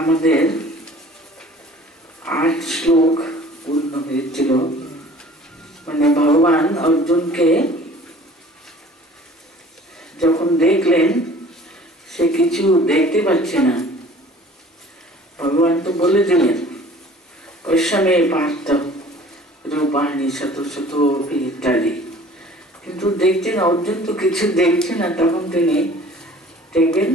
আমাদের 8 শ্লোক পূর্ণ হয়েছিল। মানে ভগবান অর্জুনকে যখন দেখলেন সে কিছু দেখতে পাচ্ছে না, ভগবান তো বলে দিলেন পশ্চিমে পার্থ রূপাণী শত শত ইত্যাদি, কিন্তু দেখছেন অর্জুন তো কিছু দেখছে না। তখন তিনি দেখবেন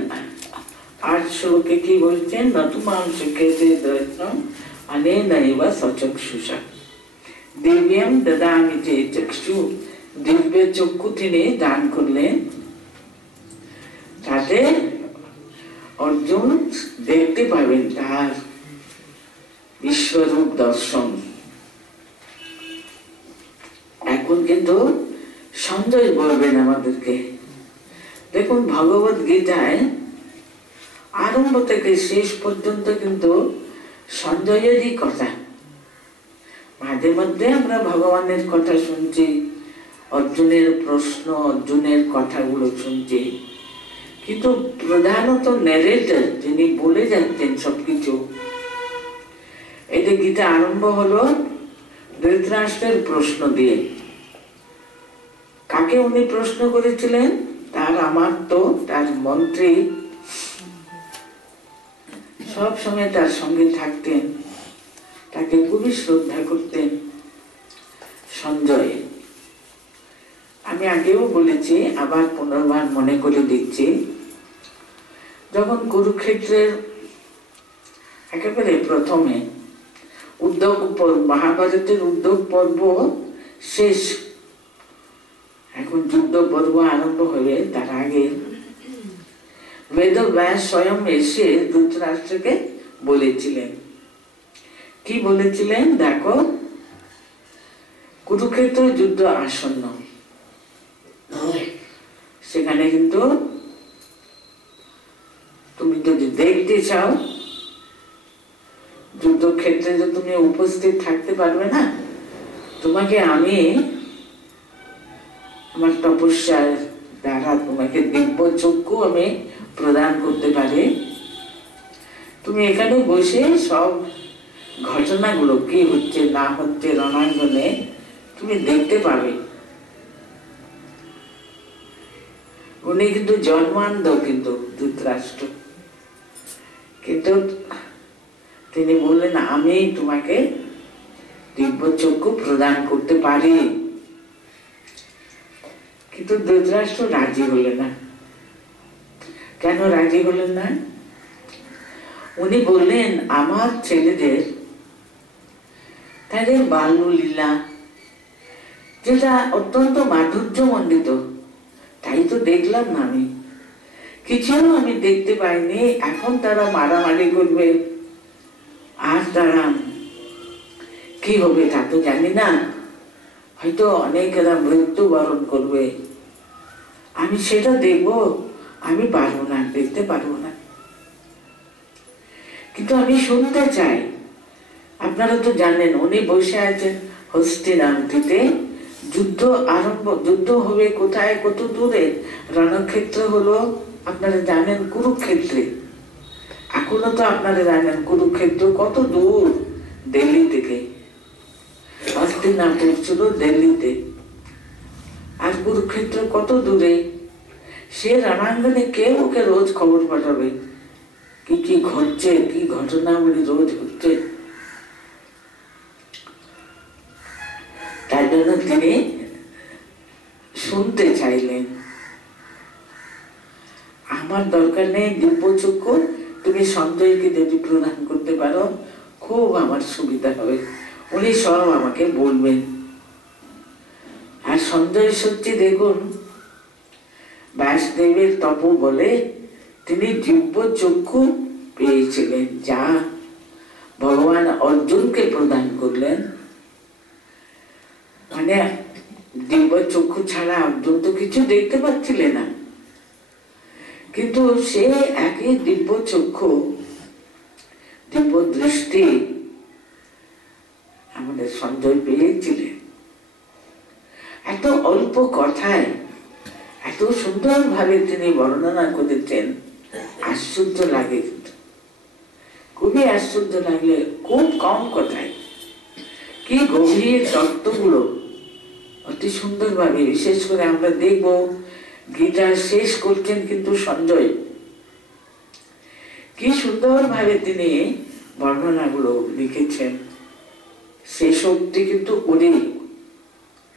8 শ্লোকে কি বলছেন, নতুমাং সুখেতে দর্শনম অনেনৈব সচক্ষুষা দিব্যম দদামি তে চক্ষু। দিব্য চক্ষু তিনি দান করলেন, তাতে অর্জুন দেখতে পাবেন তার বিশ্বরূপ দর্শন। এখন কিন্তু সঞ্জয় বলবেন আমাদেরকে। দেখুন ভগবত গীতায় আরম্ভ থেকে শেষ পর্যন্ত কিন্তু সঞ্জয়েরই কথা। মাঝে মধ্যে আমরা ভগবানের কথা শুনছি, অর্জুনের প্রশ্ন, অর্জুনের কথাগুলো শুনছি, কিন্তু প্রধানত ন্যারেটর যিনি বলে যাচ্ছেন সবকিছু। এই যে গীতা আরম্ভ হলো ধৃতরাষ্ট্রের প্রশ্ন দিয়ে। কাকে উনি প্রশ্ন করেছিলেন? তার আমাত্য, তার মন্ত্রী, সব সময় তার সঙ্গে থাকতেন, তাকে খুবই শ্রদ্ধা করতেন, সঞ্জয়। আমি আগেও বলেছি, আবার পুনর্বার মনে করে দিচ্ছি, যখন কুরুক্ষেত্রের একেবারে প্রথমে উদ্যোগ পর্ব, মহাভারতের উদ্যোগ পর্ব শেষ, এখন যুদ্ধ পর্ব আরম্ভ হবে, তার আগে বেদব্যাস স্বয়ং এসে ধৃতরাষ্ট্রকে বলেছিলেন। কি বলেছিলেন? দেখো কুরুক্ষেত্র যুদ্ধ আসন্ন, সেখানে কিন্তু তুমি যদি দেখতে চাও, যুদ্ধক্ষেত্রে যে তুমি উপস্থিত থাকতে পারবে না, তোমাকে আমি আমার তপস্যার দ্বারা তোমাকে দিব্য চক্ষু আমি প্রদান করতে পারি। তুমি এখানে বসে সব ঘটনাগুলো কি হচ্ছে না হচ্ছে রণাঙ্গনে তুমি দেখতে পাবে। উনি কিন্তু জন্মান্ধ, কিন্তু ধৃতরাষ্ট্র, কিন্তু তিনি বললেন আমি তোমাকে দিব্য চক্ষু প্রদান করতে পারি। কিন্তু ধৃতরাষ্ট্র রাজি হলেন না। কেন রাজি হলেন না? উনি বললেন আমার ছেলেদের তাদের বাল্যলীলা যেটা অত্যন্ত মাধুর্যমণ্ডিত, তাই তো দেখলাম না, আমি কিছু আমি দেখতে পাইনি। এখন তারা মারামারি করবে, আর তারা কি হবে তা তো জানি না, হয়তো অনেকেরা মৃত্যুবরণ করবে, আমি সেটা দেখবো, আমি পারবো না, দেখতে পারবো না। কিন্তু আমি শুনতে চাই। আপনারা তো জানেন উনি বসে আছেন হস্তিনাপুরে, যুদ্ধ আরম্ভ, যুদ্ধ হবে কোথায়, কত দূরে? রণক্ষেত্র হলো আপনারা জানেন কুরুক্ষেত্রে। এখনো তো আপনারা জানেন কুরুক্ষেত্র কত দূর, দিল্লি থেকে। হস্তিনাপুর ছিল দিল্লিতে, আর কুরুক্ষেত্র কত দূরে। সে রণাঙ্গনে কে ওকে রোজ খবর পাঠাবে কি কি ঘটছে, কি ঘটনাবলী রোজ হচ্ছে? তাই জন্য তিনি শুনতে চাইলেন। আমার দরকার নেই দিব্য চক্ষু, তুমি সঞ্জয়কে যদি প্রদান করতে পারো খুব আমার সুবিধা হবে, উনি সব আমাকে বলবেন। আর সঞ্জয় সত্যি দেখুন ব্যাসদেবের তপ বলে তিনি দিব্য চক্ষু পেয়েছিলেন, যা ভগবান অর্জুনকে প্রদান করলেন। মানে দিব্য চক্ষু ছাড়া অর্জুন তো কিছু দেখতে পাচ্ছিলেন না, কিন্তু সে একই দিব্য চক্ষু, দিব্য দৃষ্টি আমাদের সঞ্জয় পেয়েছিলেন। এত অল্প কথায় এত সুন্দর ভাবে তিনি বর্ণনা করেছেন, আশ্চর্য লাগে। খুবই আশ্চর্য লাগলে, খুব কম কথায় কি গভীর তত্ত্বগুলো অতি সুন্দরভাবে, বিশেষ করে আমরা দেখব গীতা শেষ করছেন কিন্তু সঞ্জয়, কি সুন্দরভাবে তিনি বর্ণনাগুলো লিখেছেন। সেই শক্তি কিন্তু করে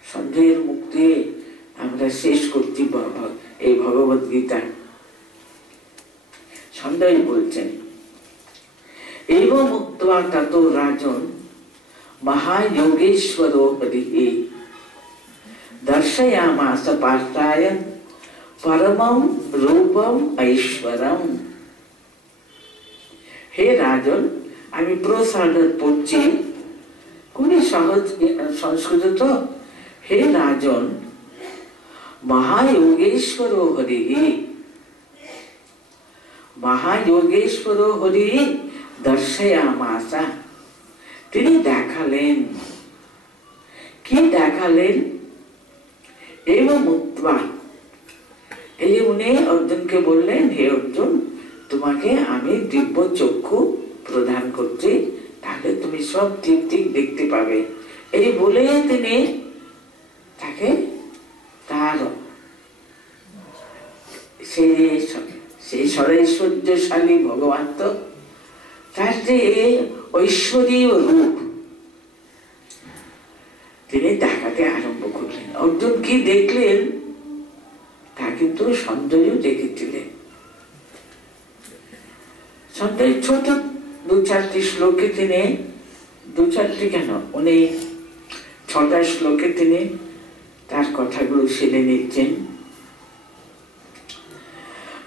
সঞ্জয়ের মুখ দিয়ে আমরা শেষ করছি এই ভগবত গীতা। সঞ্জয় বলছেন, एवं मुक्त्वा ततो राजन् महायोगेश्वरो हरिः दर्शयामास पार्थाय परमं रूपम ऐश्वरम। हे राजन, আমি প্রসারণ পড়ছি, খুবই সহজ সংস্কৃত তো। হে রাজন, মহাযোগেশ্বর হরি, মহাযোগেশ্বর হরি দর্শয়ামাসা, তিনি দেখালেন। কি দেখালেন? এবং মুক্তা, এই যে উনি অর্জুনকে বললেন, হে অর্জুন, তোমাকে আমি দিব্য চক্ষু প্রদান করছি, তাহলে তুমি সব ঠিক ঠিক দেখতে পাবে। এই বলে তিনি তাকে তার সেই সরৈশ্বর্যশালী ভগবান তো তার যে ঐশ্বরীয় রূপ তিনি দেখাতে আরম্ভ করলেন। অর্জুন কি দেখলেন তা কিন্তু সঞ্জয়ও দেখেছিলেন। সঞ্জয় ছোট দু চারটি শ্লোকে তিনি, দু চারটি কেন, উনি 6টা শ্লোকে তিনি তার কথাগুলো শুনে নিচ্ছেন।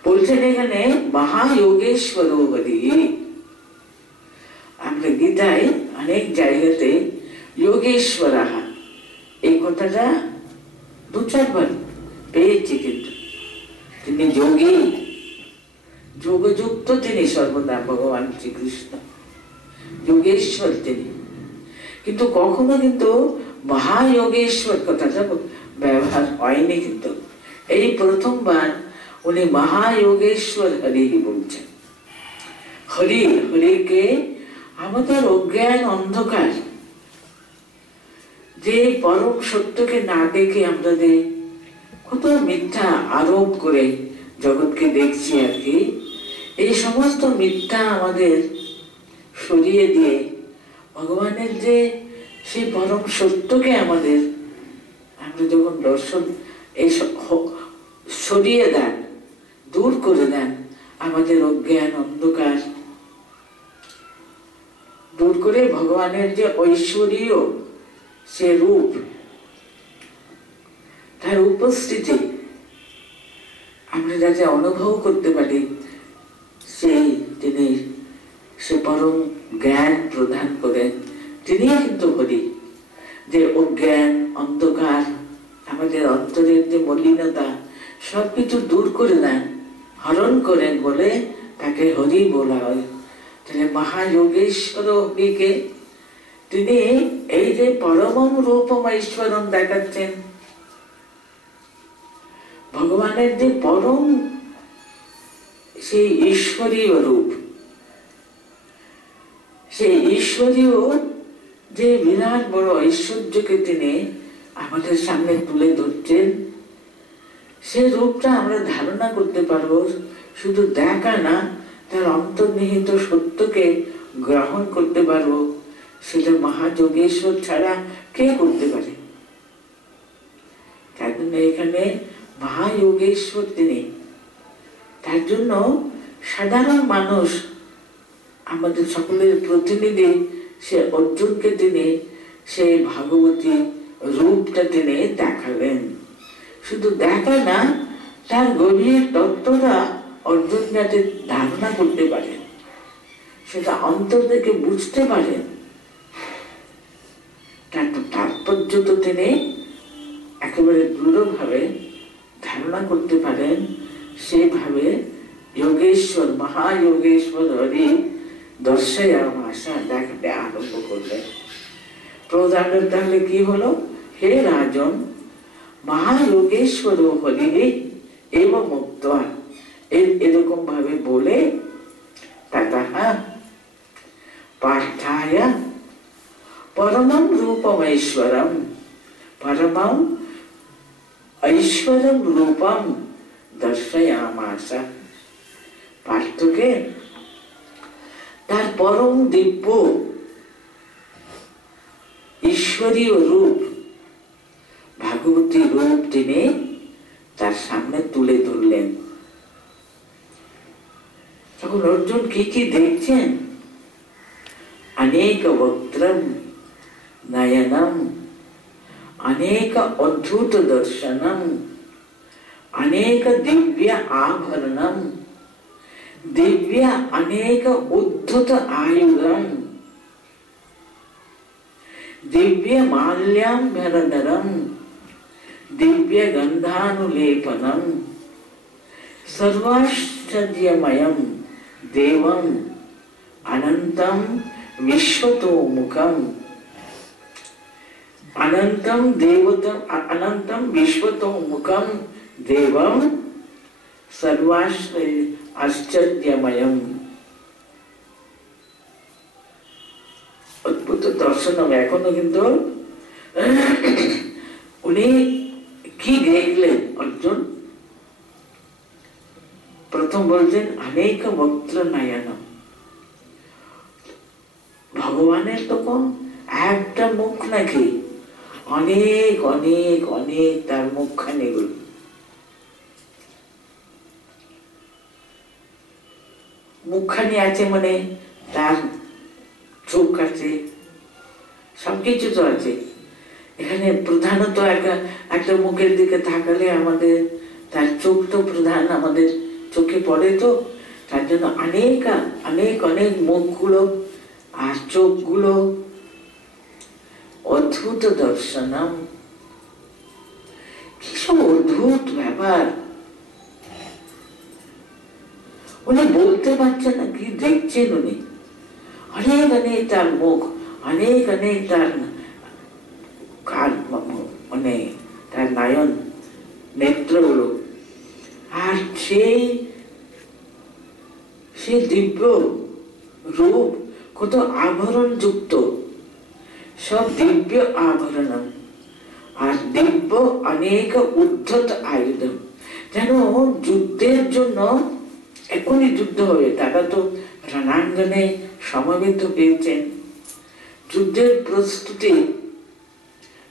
বলছেন এখানে মহাযোগেশ্বর হরি। আমরা গীতায় অনেক জায়গাতে যোগেশ্বর এই কথাটা 2-4 বার পেয়েছি, কিন্তু তিনি যোগী, যোগযুক্ত তিনি সর্বদা ভগবান শ্রীকৃষ্ণ, যোগেশ্বর তিনি। কিন্তু কখনো কিন্তু মহাযোগেশ্বর কথাটা ব্যবহার হয়নি, কিন্তু এই প্রথমবার উনি মহাযোগেশ্বর হরি বলছেন। হরি, হরিকে আমাদের অজ্ঞান অন্ধকার, যে পরম সত্যকে না দেখে আমরা কত মিথ্যা আরোপ করে জগৎকে দেখছি আর কি, এই সমস্ত মিথ্যা আমাদের সরিয়ে দিয়ে ভগবানের যে সেই পরম সত্যকে আমাদের আমরা যখন দর্শন এই সরিয়ে দেন, দূর করে দেন, আমাদের অজ্ঞান অন্ধকার দূর করে ভগবানের যে ঐশ্বরীয় সে রূপ, তার উপস্থিতি আমরা যাতে অনুভব করতে পারি, সেই তিনি সে পরম জ্ঞান প্রদান করেন। তিনি কিন্তু হরি, যে অজ্ঞান অন্ধকার আমাদের অন্তরের যে মলিনতা সবকিছু দূর করে দেন, হরণ করেন বলে তাকে হরি বলা হয়। তাহলে মহাযোগেশ্বর হরিকে তিনি এই যে পরমম রূপম ঐশ্বরম দেখাচ্ছেন, ভগবানের যে পরম সেই ঈশ্বরীয় রূপ, সেই ঈশ্বরীয় যে বিরাট বড় ঐশ্বর্যকে তিনি আমাদের সামনে তুলে ধরছেন, সেই রূপটা আমরা ধারণা করতে পারবো। শুধু দেখা না, তার অন্তর্নিহিত সত্যকে গ্রহণ করতে পারবো, সেটা মহাযোগেশ্বর ছাড়া কে করতে পারে? তার জন্য এখানে মহাযোগেশ্বর তিনি। তার জন্য সাধারণ মানুষ, আমাদের সকলের প্রতিনিধি সে অর্জুনকে তিনি সেই ভাগবতী রূপটা তিনি দেখালেন। শুধু দেখা না, তার গভীর তত্ত্বটা অর্জুন যাতে ধারণা করতে পারেন, সেটা অন্তর থেকে বুঝতে পারেন, তার তাৎপর্য তো তিনি একেবারে দৃঢ়ভাবে ধারণা করতে পারেন। সেভাবে যোগেশ্বর, মহাযোগেশ্বর হরি দর্শয়ামাসা দেখাতে আরম্ভ করলেন। প্রধান তাহলে কি হলো? হে রাজন, মহাযোগেশ্বর হরি এবং মুক্তা, এরকম ভাবে বলে তাহা उत्थाय परमं रूपमैश्वरं, परमं ऐश्वरं रूपम दर्शयामास। पार्थके तार परम दिव्य ईश्वरीय रूप भागवती रूप তিনি তার সামনে তুলে ধরলেন। তখন অর্জুন কি কি দেখছেন? अनेक वक्त्रम नयनम, अनेक अद्भुत दर्शनम, अनेक दिव्य आभरणम, दिव्य अनेक उद्धत आयुधम, दिव्य माल्याम्बरधरम, दिव्य गंधानुलेपनम, सर्वाश्चर्यमयम देवम अनंतम विश्वतोमुखम, अनंतम देवतम अनंतम विश्वतोमुखम देवम सर्वाश्चर्यमयम। अद्भुत दर्शन। एखोनो किन्तु उनी की देखलेन अर्जुन? प्रथम बोलছেন अनेक वक्त्र नयन। भगवानेर तो कौन একটা মুখ নাকি? অনেক অনেক অনেক তার মুখখানি গুলো। মুখখানি আছে মানে তার চোখ আছে, সবকিছু তো আছে। এখানে প্রধানত একটা মুখের দিকে তাকালে আমাদের তার চোখ তো প্রধান আমাদের চোখে পড়ে, তো তার জন্য অনেক অনেক অনেক মুখগুলো আর চোখগুলো। অদ্ভুত দর্শনম, কি সব অদ্ভুত ব্যাপার। উনি বলতে পারছেন না কি দেখছেন উনি। অনেক অনেক তার মুখ, অনেক অনেক তার মানে তার নয়ন নেত্রগুলো, আর সেই দিব্য রূপ কত আভরণ যুক্ত, সব দিব্য আভরণ আর দিব্য অনেক উদ্ধত আয়ুধ। যেন যুদ্ধের জন্য এখনই যুদ্ধ হবে, তারা তো রণাঙ্গনে সমবেত হয়েছেন। যুদ্ধের প্রস্তুতি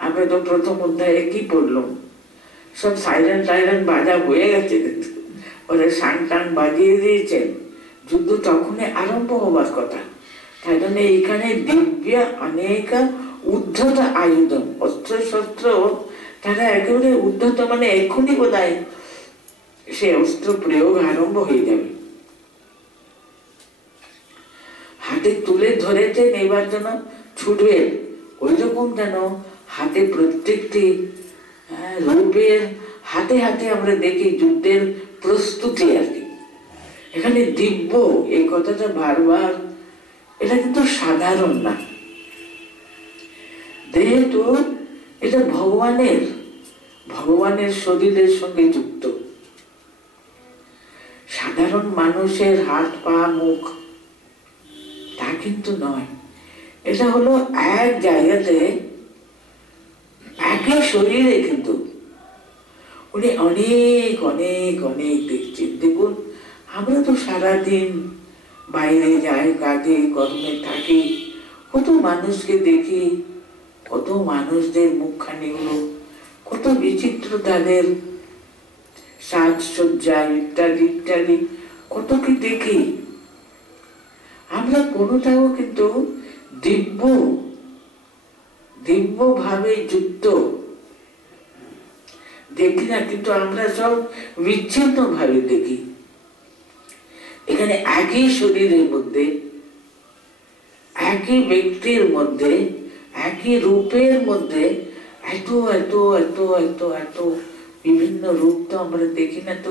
আমরা তো প্রথম অধ্যায়ে কি পড়লাম? সব সাইরেন টাইরেন বাজা হয়ে গেছে, ওরা সাং টাং বাজিয়ে দিয়েছেন, যুদ্ধ তখনই আরম্ভ হবার কথা। তাই জন্য এখানে দিব্য অনেক উদ্ধত আয়ুধ, অস্ত্র শস্ত্র তারা একেবারে উদ্ধত, মানে এক্ষুনি বোধ হয় সে অস্ত্র প্রয়োগ আরম্ভ হয়ে যাবে। হাতে তুলে ধরেছেন, এবার যেন ছুটবে, ওই রকম যেন হাতে প্রত্যেকটি রূপের হাতে হাতে আমরা দেখি যুদ্ধের প্রস্তুতি আর কি। এখানে দিব্য এই কথাটা বারবার, এটা কিন্তু সাধারণ না, যেহেতু এটা ভগবানের শরীরের সঙ্গে যুক্ত। সাধারণ মানুষের হাত পা মুখ তা কিন্তু নয়, এটা হলো এক জায়গাতে একই শরীরে, কিন্তু উনি অনেক অনেক অনেক দেখছেন। দেখুন, আমরা তো সারাদিন বাইরে যাই, কাজে কর্মে থাকি, কত মানুষকে দেখি, কত মানুষদের মুখখানি গুলো কত বিচিত্র, তাদের সাজসজ্জা ইত্যাদি ইত্যাদি কত কি দেখি। আমরা কোনোটাও কিন্তু দিব্য ভাবে যুক্ত দেখি না, কিন্তু আমরা সব বিচ্ছিন্ন ভাবে দেখি। এখানে একই শরীরের মধ্যে, একই ব্যক্তির মধ্যে, একই রূপের মধ্যে এত এত এত এত এত বিভিন্ন রূপ তো আমরা দেখি না, তো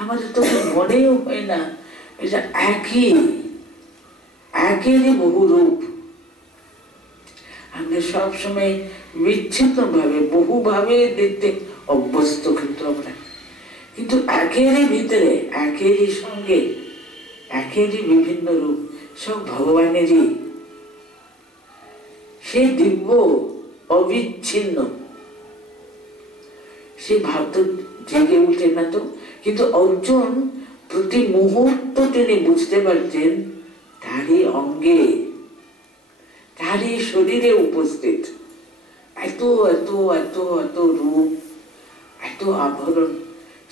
আমাদের তো মনেও হয় না এটা একেরই বহু রূপ। আমরা সবসময় বিচ্ছিন্ন ভাবে বহুভাবে দেখতে অভ্যস্ত, কিন্তু আমরা কিন্তু একেরই ভিতরে, একেরই সঙ্গে, একেরই বিভিন্ন রূপ, সব ভগবানেরই। সে দিব্য অবিচ্ছিন্ন, সে ভাব তো জেগে উঠে না তো। কিন্তু অর্জুন প্রতি মুহূর্ত তিনি বুঝতে পারছেন তারই অঙ্গে, তারই শরীরে উপস্থিত এত এত এত এত রূপ, এত আভরণ।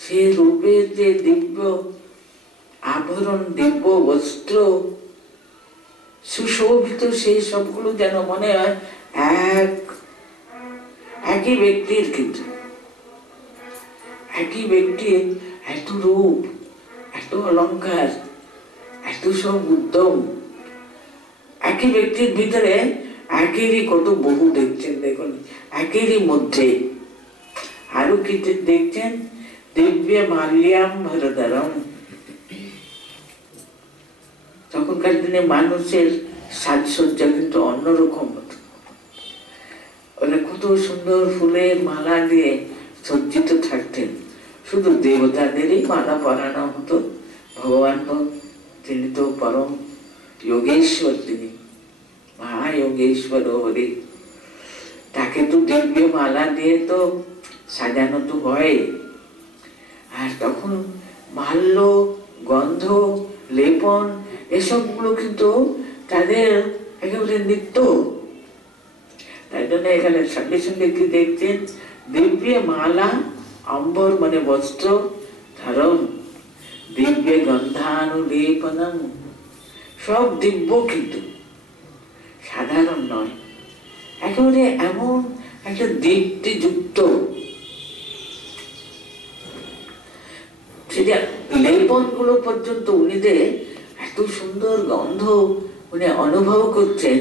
সে রূপের যে দিব্য আভরণ, দিব্য বস্ত্র সুশোভিত, সেই সবগুলো যেন মনে হয় একই ব্যক্তির, কিন্তু একই ব্যক্তির এত রূপ, এত অলংকার, এত সব উদ্যম। একই ব্যক্তির ভিতরে একেরই কত বহু দেখছেন, দেখুন একেরই মধ্যে আরো কি দেখছেন, দিব্য মাল্যাম্বরধরম। তখনকার দিনে মানুষের সাজসজ্জা কিন্তু অন্যরকম হতো, ওরা কত সুন্দর ফুলের মালা দিয়ে সজ্জিত থাকতেন। শুধু দেবতাদেরই মালা পরানো হতো, ভগবান তো তিনি তো পরম যোগেশ্বর, তিনি মহাযোগেশ্বর হরি, তাকে তো দিব্য মালা দিয়ে তো সাজানো তো হয়। আর তখন মাল্য, গন্ধ, লেপন এসবগুলো কিন্তু তাদের একেবারে নিত্য। তাই জন্য এখানে সঙ্গে সঙ্গে কি দেখছেন, দিব্য মালা অম্বর মানে বস্ত্র ধারণ, দিব্য গন্ধানুলেপনম, সব দিব্য কিন্তু সাধারণ নয়, একেবারে এমন একটা দীপ্তি যুক্ত। সেটা লেপন গুলো পর্যন্ত উনিদের এত সুন্দর গন্ধ উনি অনুভব করছেন,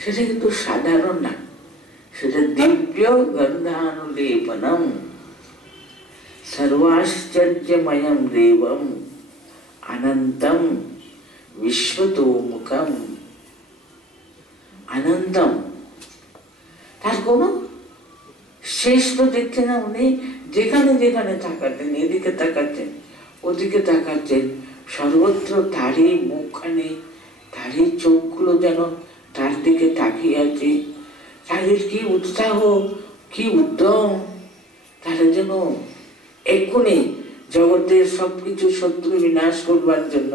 সেটা কিন্তু সাধারণ না, সেটা দিব্য গন্ধানুলেপনম সর্বাশ্চর্যময়ম দেবম অনন্তম বিশ্বতোমুখম। অনন্তম, তার কোন শেষ তো দেখছে না। উনি যেখানে যেখানে তাকাচ্ছেন, এদিকে তাকাচ্ছেন, ওদিকে তাকাচ্ছেন, সর্বত্র তারই মুখখানি, তারই চোখগুলো যেন তার দিকে তাকিয়ে আছে। তাদের কি উৎসাহ, কি উদ্যম, তারা যেন এক্ষুনি জগতের সবকিছু শত্রু বিনাশ করবার জন্য।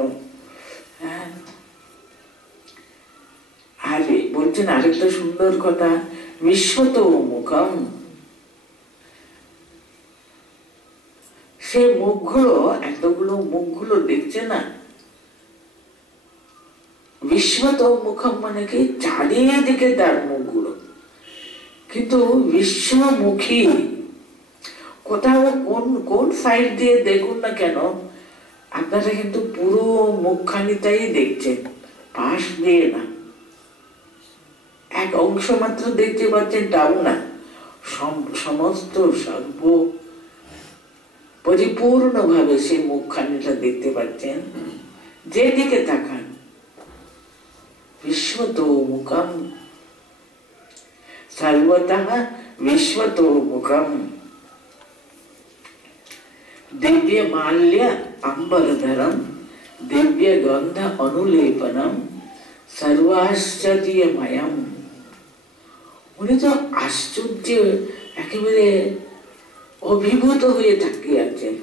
আর বলছেন আরেকটা সুন্দর কথা, বিশ্বতোমুখম, সে মুখগুলো, এতগুলো মুখগুলো দেখছে না। বিশ্বতোমুখম মানে কি, চারিদিকে তার মুখগুলো, কিন্তু বিশ্বমুখী। কোথাও কোন কোন সাইড দিয়ে দেখুন না কেন, আপনারা কিন্তু পুরো মুখখানিটাই দেখছেন, পাশ দিয়ে না। এক অংশ মাত্র দেখতে পাচ্ছেন তাও না, সমস্ত সর্ব পরিপূর্ণ ভাবে সেই মুখখানিটা দেখতে পাচ্ছেন, যেদিকে তাকান। বিশ্বতোমুখম, সর্বতঃ বিশ্বতোমুখম, দিব্য মাল্য অম্বরধরম, দিব্য গন্ধ অনুলেপনম সর্বাশ্চর্যময়ম। উনি তো আশ্চর্য, একেবারে অভিভূত হয়ে তাকিয়ে আছেন।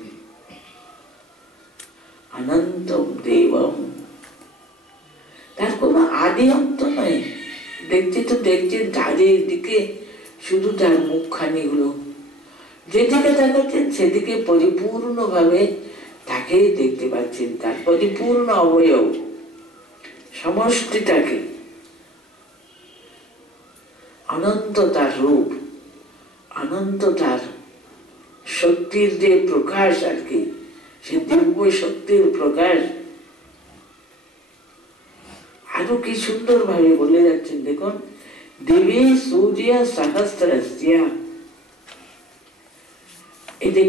অনন্তম দেবম, তার কোনো আদি অন্ত নয়। দেখতে তো দেখছেন চারিদিকে শুধু তার মুখখানি গুলো, যেদিকে তাকাচ্ছেন সেদিকে পরিপূর্ণ ভাবে তাকেই দেখতে পাচ্ছেন, তার পরিপূর্ণ অবয়ব সমষ্টিটাকে। অনন্ত তার রূপ, অনন্ত তার শক্তির যে প্রকাশ আর কি, সে দিব্য শক্তির প্রকাশ। আরো কি সুন্দর ভাবে বলে যাচ্ছেন দেখুন, দিবি সূর্য সহস্রস্য। এই যে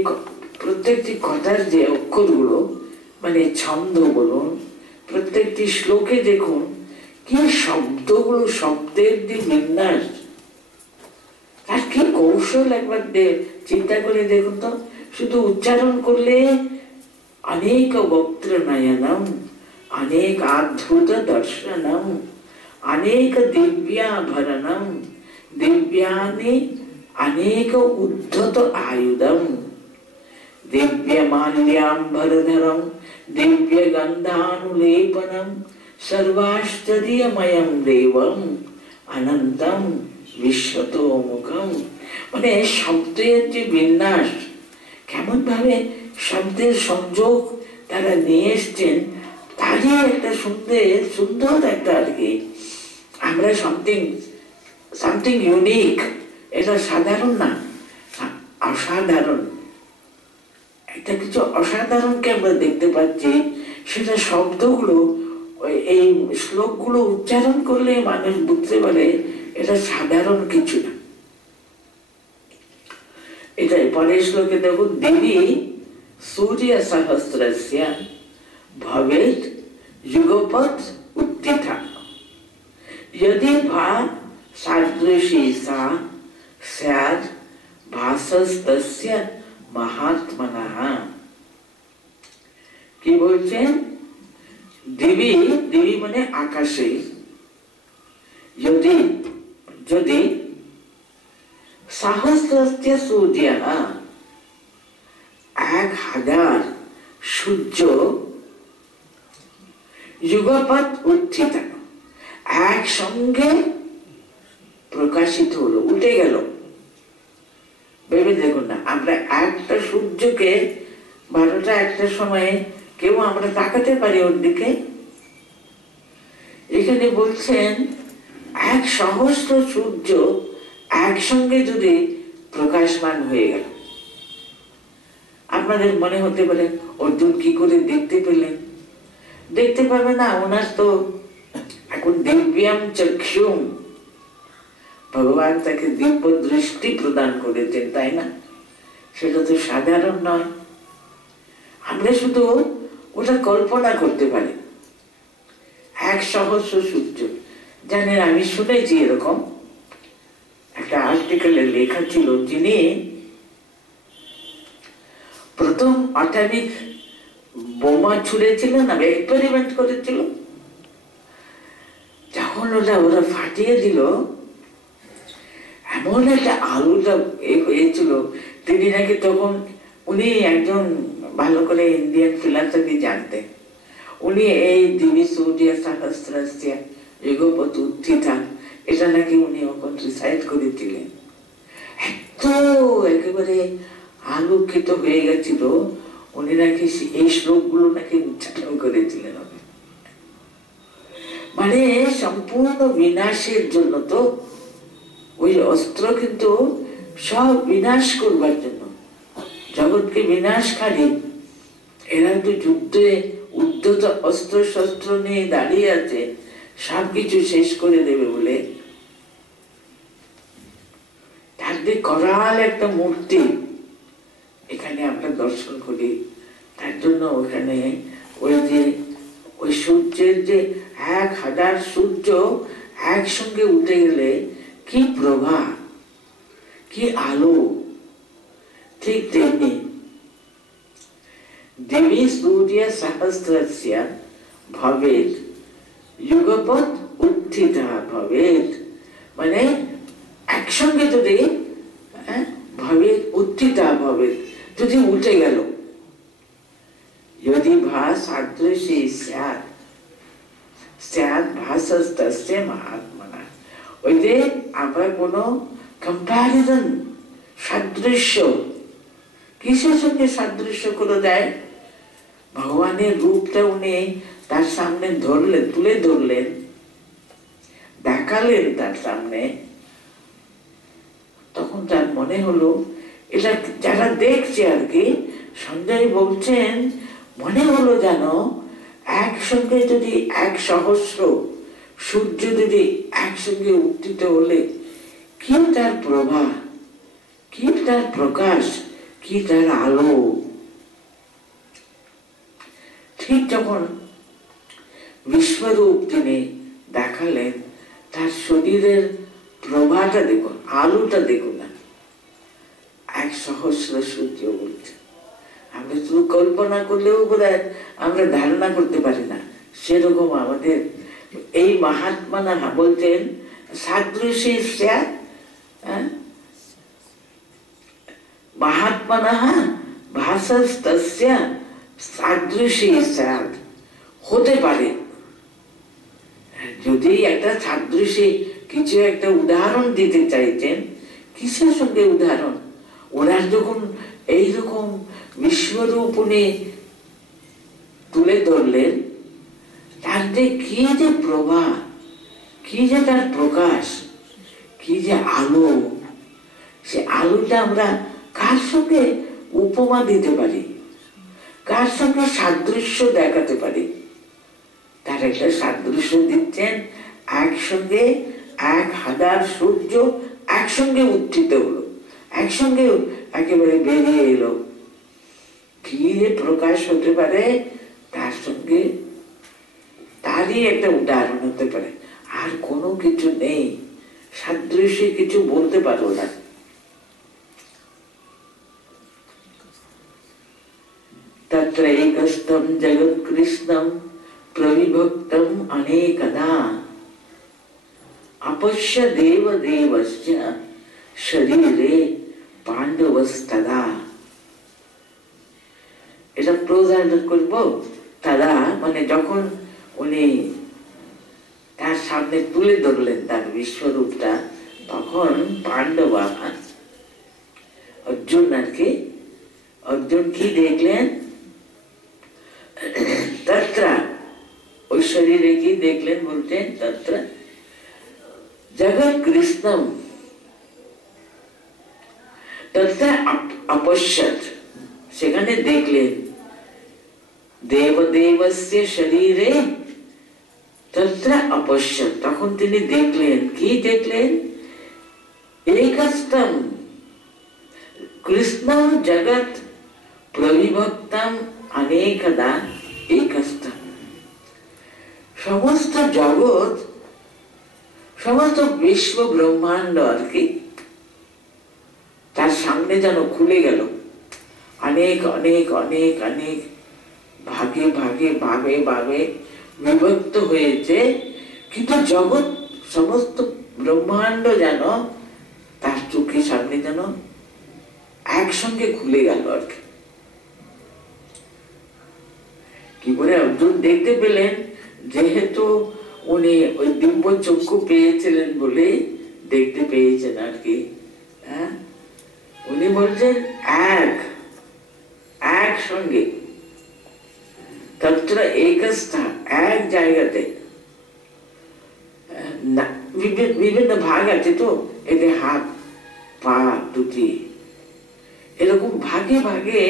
প্রত্যেকটি কথার যে অক্ষরগুলো, মানে ছন্দ বলুন, প্রত্যেকটি শ্লোকে দেখুন কি শব্দগুলো, শব্দের যে বিন্যাস, তার কি কৌশল একবার চিন্তা করে দেখুন তো। শুধু উচ্চারণ করলে অনেক বক্ত্র নয়নম, অনেক অদ্ভুত দর্শনম, अनेक दिव्याभरणम दिव्यानि अनेक उद्धत आयुधम दिव्य माल्याम्बरधरम दिव्य गंधानुलेपनम सर्वाश्चर्यमयम देवम अनंतम विश्वतोमुखम। মানে শব্দের যে বিন্যাস, কেমন ভাবে শব্দের সংযোগ তারা নিয়ে এসছেন, তারই একটা সুন্দর একটা আর কি, আমরা সামথিং ইউনিক, এটা সাধারণ না, অসাধারণ একটা কিছু অসাধারণকে আমরা দেখতে পাচ্ছি। সেটা শব্দগুলো এই শ্লোকগুলো উচ্চারণ করলে মানুষ বুঝতে পারে এটা সাধারণ কিছু না। এটাই পরের শ্লোকে দেখো, দেবী সূর্য সহস্রস্য ভবেৎ যুগপৎ উত্থিতা यदि भा सादृशी सा स्यात् भासस्तस्य महात्मनः। কি বলছেন? দেবী, দেবী মানে আকাশে, যদি যদি সহস্রস্য সূর্যः 1000 সূর্য যুগপৎ উত্থিতা একসঙ্গে প্রকাশিত হলো, উঠে গেল। ভেবে দেখুন না, আমরা একটা সূর্যকে 12টা 1টার সময় কেউ আমরা তাকাতে পারি ওর দিকে? এখানে বলছেন 1 সহস্র সূর্য একসঙ্গে যদি প্রকাশমান হয়ে গেল। আপনাদের মনে হতে পারে অর্জুন কি করে দেখতে পেলেন? দেখতে পাবে না, ওনার তো এখন দিব্যাম চক্ষুম, ভগবান তাকে দিব্য দৃষ্টি প্রদান করেছেন, তাই না? সেটা তো সাধারণ নয়। আমরা শুধু ওটা কল্পনা করতে পারি। 1 সহস্র সূর্য, জানেন আমি শুনেছি এরকম একটা আর্টিকেলে লেখা ছিল, যিনি প্রথম অ্যাটমিক বোমা ছুঁড়েছিল না, এক্সপেরিমেন্ট করেছিল, যখন ওরা ফাটিয়ে দিল, এমন একটা আলোটা হয়েছিল, তিনি নাকি তখন, উনি একজন ভালো করে ইন্ডিয়ান ফিলসফি জানতেন, উনি এই দিবি সূর্য সহস্রস্য যুগপৎ উত্থিতা এটা নাকি উনি ওখানে রিসাইট করেছিলেন। এত একেবারে আলোকিত হয়ে গেছিল, উনি নাকি এই শ্লোকগুলো নাকি উচ্চারণ করেছিলেন। মানে সম্পূর্ণ বিনাশের জন্য তো ওই অস্ত্র কিন্তু সব বিনাশ করবার জন্য, জগৎকে বিনাশকারী। এরা তো যুদ্ধে উদ্ধত অস্ত্র শস্ত্র নিয়ে দাঁড়িয়ে আছে, সবকিছু শেষ করে দেবে বলে। তার যে করাল একটা মূর্তি এখানে আমরা দর্শন করি, তার জন্য ওখানে ওই সূর্যের যে 1000 সূর্য একসঙ্গে উঠে গেলে কি প্রভা, কি আলো, ঠিক তেমনি দেবী সূর্য সহস্রস্য ভবেৎ যুগপৎ উত্থিতা ভবেৎ, মানে একসঙ্গে যদি ভবেৎ উত্থিতা ভবেৎ, যদি উঠে গেল, যদি ভা সাদৃশী স্যাৎ স্যাৎ ভাসস্তস্য মহাত্মনা। ওই যে আমরা কোনো কম্প্যারিজন, সাদৃশ্য, কিসের সঙ্গে সাদৃশ্য করে দেয়? ভগবানের রূপটা উনি তার সামনে ধরলেন, তুলে ধরলেন, দেখালেন তার সামনে, তখন তার মনে হলো, এটা যারা দেখছে আর কি, সঞ্জয় বলছেন মনে হলো যেন একসঙ্গে যদি 1 সহস্র সূর্য যদি একসঙ্গে উত্থিত হলে কি তার প্রভা, কি তার প্রকাশ, কি তার আলো। ঠিক যখন বিশ্বরূপ তিনি দেখালেন, তার শরীরের প্রভাটা দেখুন, আলোটা দেখুন না, 1 সহস্র সূর্য বলছে। আমরা শুধু কল্পনা করলেও বোধহয় আমরা ধারণা করতে পারি না, সেরকম আমাদের এই মহাত্মানः বলতেন সাদৃশী স্যাৎ, মহাত্মানः ভাসস্তস্য সাদৃশী স্যাৎ, হতে পারে। যদি একটা সাদৃশী কিছু একটা উদাহরণ দিতে চাইতেন, কিসের সঙ্গে উদাহরণ? ওরা যখন এইরকম বিশ্বরূপ উনি তুলে ধরলেন, তার যে কি যে প্রভা, কি যে তার প্রকাশ, কি যে আলো, সে আলোটা আমরা কার সঙ্গে উপমা দিতে পারি, কার সঙ্গে সাদৃশ্য দেখাতে পারি? তার একটা সাদৃশ্য দিচ্ছেন, একসঙ্গে 1000 সূর্য একসঙ্গে উত্থিত হলো, একসঙ্গে একেবারে বেরিয়ে এলো। কি যে প্রকাশ হতে পারে, তার সঙ্গে তারই একটা উদাহরণ হতে পারে, আর কোনো কিছু নেই, সাদৃশ্য কিছু বলতে পারো না। তত্র একস্তম জগৎ কৃষ্ণম প্রবিভক্তম অনেকদা अपश्य देव देवस्य शरीरे पांडवस्तदा। এটা প্রয়োজন করব। তারা মানে যখন উনি তার সামনে তুলে ধরলেন তার বিশ্বরূপটা, তখন পাণ্ডবা অর্জুন আর কি, অর্জুন কি দেখলেন? তত্র, ওই শরীরে কি দেখলেন বলতেন? তত্র জগৎ কৃষ্ণম তত্র अपश्यत, সেখানে দেখলেন দেবদেবস্য শরীরে তত্র अपश्यत, তখন তিনি দেখলেন, কি দেখলেন? একস্তম কৃষ্ণম জগৎ প্রবিভক্তম অনেকদা একস্তম, সমস্ত জগৎ, সমস্ত বিশ্ব ব্রহ্মাণ্ড আর কি তার সামনে যেন খুলে গেল, অনেক অনেক অনেক অনেক ভাগে ভাগে ভাবে ভাবে বিভক্ত হয়েছে, কিন্তু জগৎ সমস্ত ব্রহ্মাণ্ড যেন তার চোখের সামনে যেন একসঙ্গে খুলে গেল আর কি। কি করে অর্জুন দেখতে পেলেন? যেহেতু উনি ওই দিব্য চক্ষু পেয়েছিলেন বলে দেখতে পেয়েছেন আর কি। উনি বলছেন এক সঙ্গে, তত্র একস্থা, এক জায়গাতে। বিভিন্ন ভাগ আছে তো, এতে হাত পা দুটি, এরকম ভাগে ভাগে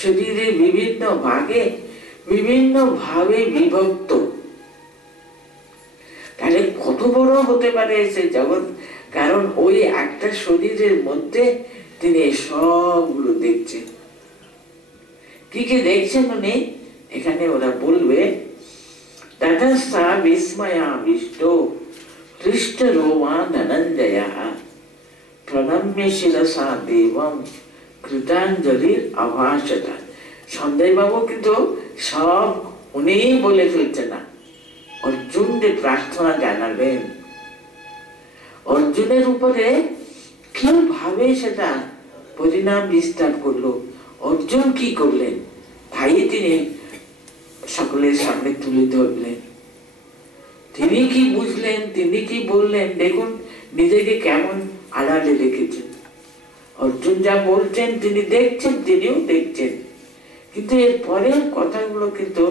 শরীরে বিভিন্ন ভাগে বিভিন্ন ভাবে বিভক্ত। তাহলে কত বড় হতে পারে সে জগৎ? কারণ ওই একটা শরীরের মধ্যে তিনি সবগুলো দেখছেন। কি কি দেখছেন উনি? এখানে ওরা বলবে ততস্থা বিস্ময়াবিষ্ট হৃষ্ট রোমা ধনঞ্জয়া প্রণম্য শিরসা দেবম কৃতাঞ্জলির আভাসতা। সঞ্জয় বাবু কিন্তু সব উনি বলে ফেলছে না, অর্জুন যে প্রার্থনা জানালেন, অর্জুনের উপরে কিভাবে সেটা পরিণাম বিস্তার করলো, অর্জুন কি করলেন, তাই তিনি সকলের সামনে তুলে ধরলেন। তিনি কি বুঝলেন, তিনি কি বললেন, দেখুন নিজেকে কেমন আড়ালে রেখেছেন। অর্জুন যা বলছেন তিনি দেখছেন, তিনিও দেখছেন, কিন্তু এর পরের কথাগুলো কিন্তু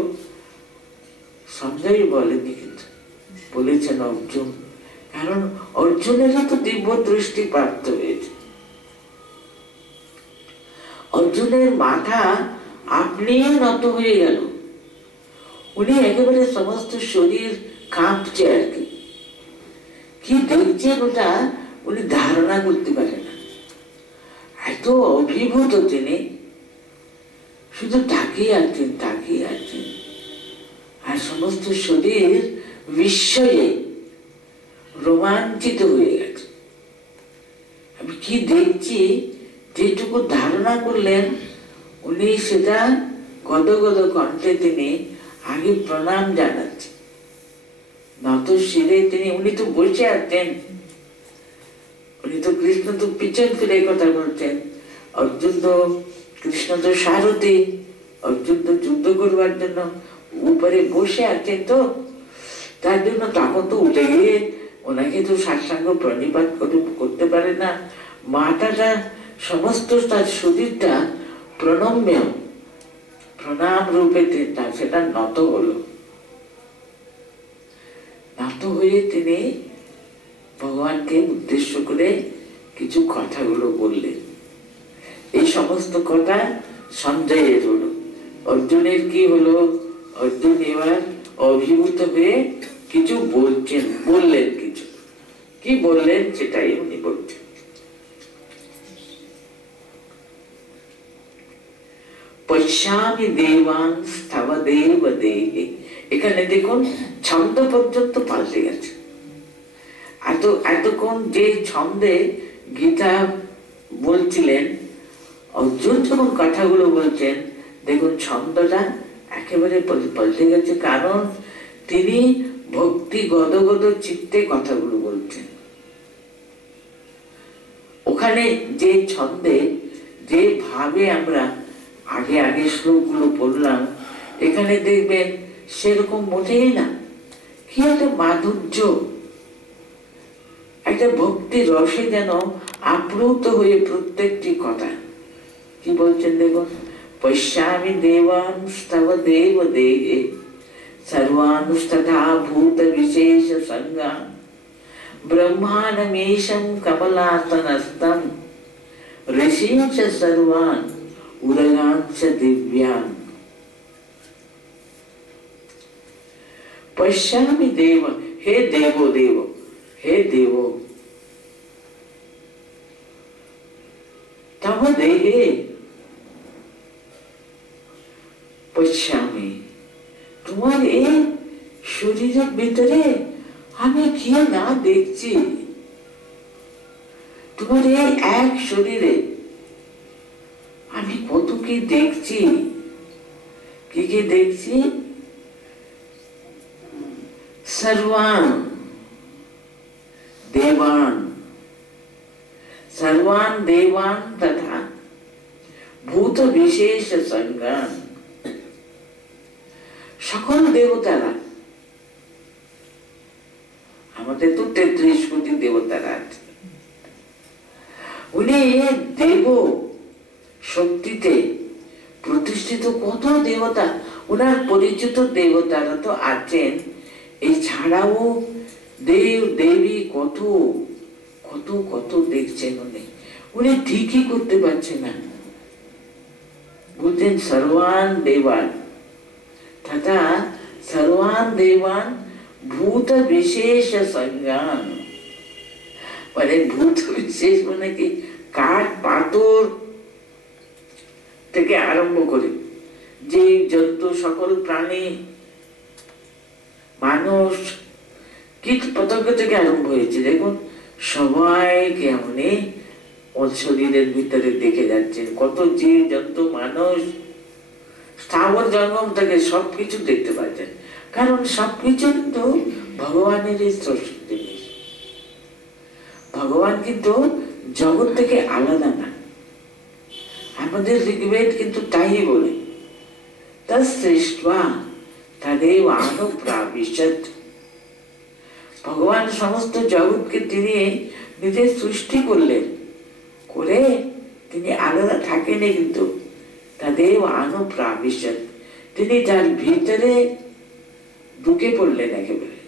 সঞ্জয় বলেনি, কিন্তু বলেছেন অর্জুন। কারণ অর্জুনেরও তো দিব্য দৃষ্টি প্রাপ্ত হয়েছে। অর্জুনের মাথা আপনি নত হয়ে গেল, উনি একেবারে সমস্ত শরীর কাঁপছে আর কি। কি দেখছেন ওটা উনি ধারণা করতে পারেন না, এত অভিভূত তিনি, শুধু তাকিয়ে আছেন তাকিয়ে আছেন, আর সমস্ত শরীর বিস্ময়ে রোমাঞ্চিত হয়ে গেছে। আমি কি দেখছি যেটুকু ধারণা করলেন উনি, সেটা গদগদ কণ্ঠে তিনি আগে প্রণাম জানাচ্ছেন। নত শিরে তিনি, উনি তো বসে আছেন, উনি তো কৃষ্ণ তো পিছন ফিরে কথা বলছেন। অর্জুন তো, কৃষ্ণ তো সারথি, অর্জুন তো যুদ্ধ করবার জন্য উপরে বসে আছেন, তো তার জন্য তখন তো উঠে গিয়ে ওনাকে তো সাষ্টাঙ্গ প্রণিপাত করতে পারে না। মাথাটা সমস্ত তার শরীরটা প্রণম্য প্রণাম রূপে সেটা নত হলো। নত হয়ে তিনি ভগবানকে উদ্দেশ্য করে কিছু কথাগুলো বললেন। এই সমস্ত কথা সঞ্জয়ের হলো। অর্জুনের কি হলো? অর্জুন এবার অভিভূত হয়ে কিছু বললেন কিছু। কি বললেন সেটাই উনি বলছেন। পশ্যামি দেবাংস্তব দেব দেহে। এখানে দেখুন ছন্দ পর্যন্ত পাল্টে গেছে। এতক্ষণ যে ছন্দে গীতা বলছিলেন, অর্জুন যখন কথাগুলো বলছেন, দেখুন ছন্দটা একেবারে পাল্টে গেছে। কারণ তিনি ভক্তি গদগদ চিত্তে কথাগুলো বলছেন। ওখানে যে ছন্দে যে ভাবে আমরা আগে আগে শ্লোকগুলো পড়লাম, এখানে দেখবেন সেরকম মোটেই না। কি একটা মাধুর্য, একটা ভক্তি রসে যেন আপ্লুত হয়ে প্রত্যেকটি কথা। কি বলছেন দেখুন, পশ্যামি দেবাংস্তব দেব দেহে সর্বানুস্তথা ভূত বিশেষ সঙ্গান ব্রহ্মাণ্ডমেশং কমলাসনস্থম ঋষীঞ্চ সর্বান উদগাঞ্চ দিব্যান। পশ্যামি দেব, হে দেব দেব, হে দেব, তব দেহে পশ্যামি, তোমার এই শরীরের ভিতরে আমি কি না দেখছি। তোমার এই এক শরীরে আমি কত কি দেখছি। কি কি দেখছি? सर्वान देवान, सर्वान देवान तथा भूत विशेष संगान, সকল দেবতারা, আমাদের তো 33 কোটি দেবতারা আছে। উনি দেব শক্তিতে প্রতিষ্ঠিত কত দেবতা, ওনার পরিচিত দেবতারা তো আছেন। এছাড়াও দেব দেবী কত কত কত দেখছেন উনি। উনি ঠিকই করতে পারছেন না। বলছেন সর্বান দেবান তথা সর্বান দেবান ভূত বিশেষ সংজ্ঞান। মানে ভূত বিশেষ মানে কি, কাঠ পাথর থেকে আরম্ভ করে যে জন্তু, সকল প্রাণী, মানুষ, কীট পতঙ্গ থেকে আরম্ভ হয়েছে। দেখুন সবাইকে উনি ওর শরীরের ভিতরে দেখে যাচ্ছেন। কত জীব জন্তু, মানুষ, স্থাবর জঙ্গম থেকে সবকিছু দেখতে পাচ্ছেন। কারণ সবকিছু কিন্তু ভগবানের জিনিস। ভগবান কিন্তু জগৎ থেকে আলাদা না। আমাদের ঋগ্বেদ কিন্তু তাই বলে, তৎসৃष्ट्वा তদেব অনুপ্রাবিশৎ। ভগবান সমস্ত জগৎকে তিনি নিজের সৃষ্টি করলেন, করে তিনি আলাদা থাকেনি, কিন্তু তদেব অনুপ্রাবিশৎ, তিনি যার ভিতরে ঢুকে পড়লেন একেবারে।